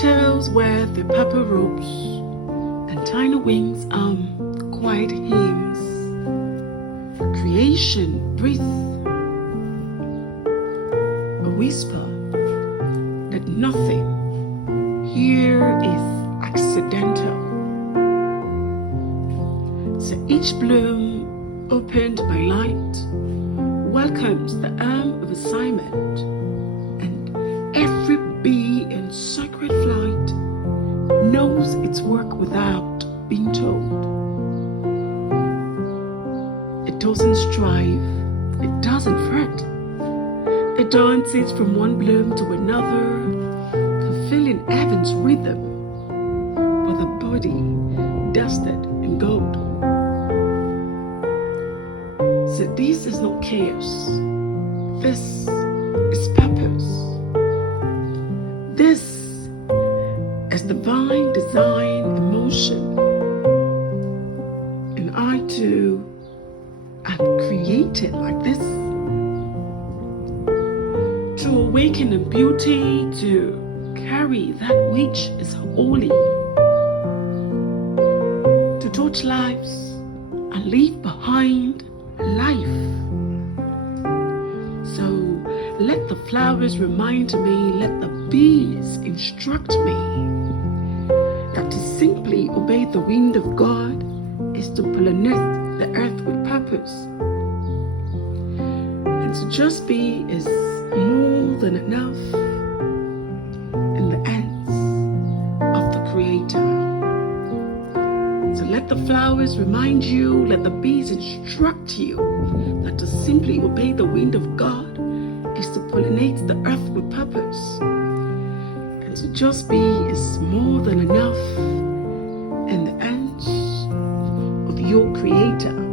petals wear their purple robes, and tiny wings quiet hymns. Creation breathes a whisper that nothing here is accidental. So each bloom opened by light welcomes the arm of assignment, and every bee in sacred flight knows its work without being told. It doesn't strive, it doesn't fret. It dances from one bloom to another, fulfilling heaven's rhythm with a body dusted in gold. So this is not chaos. This is purpose. This is divine design in motion. And I too am created like this. To awaken in beauty, to carry that which is holy, to touch lives and leave behind life. So let the flowers remind me, let the bees instruct me that to simply obey the wind of God is to pollinate the earth with purpose. And to just be is more than enough in the hands of the Creator. So let the flowers remind you, let the bees instruct you that to simply obey the wind of God is to pollinate the earth with purpose. And to just be is more than enough in the hands of your Creator.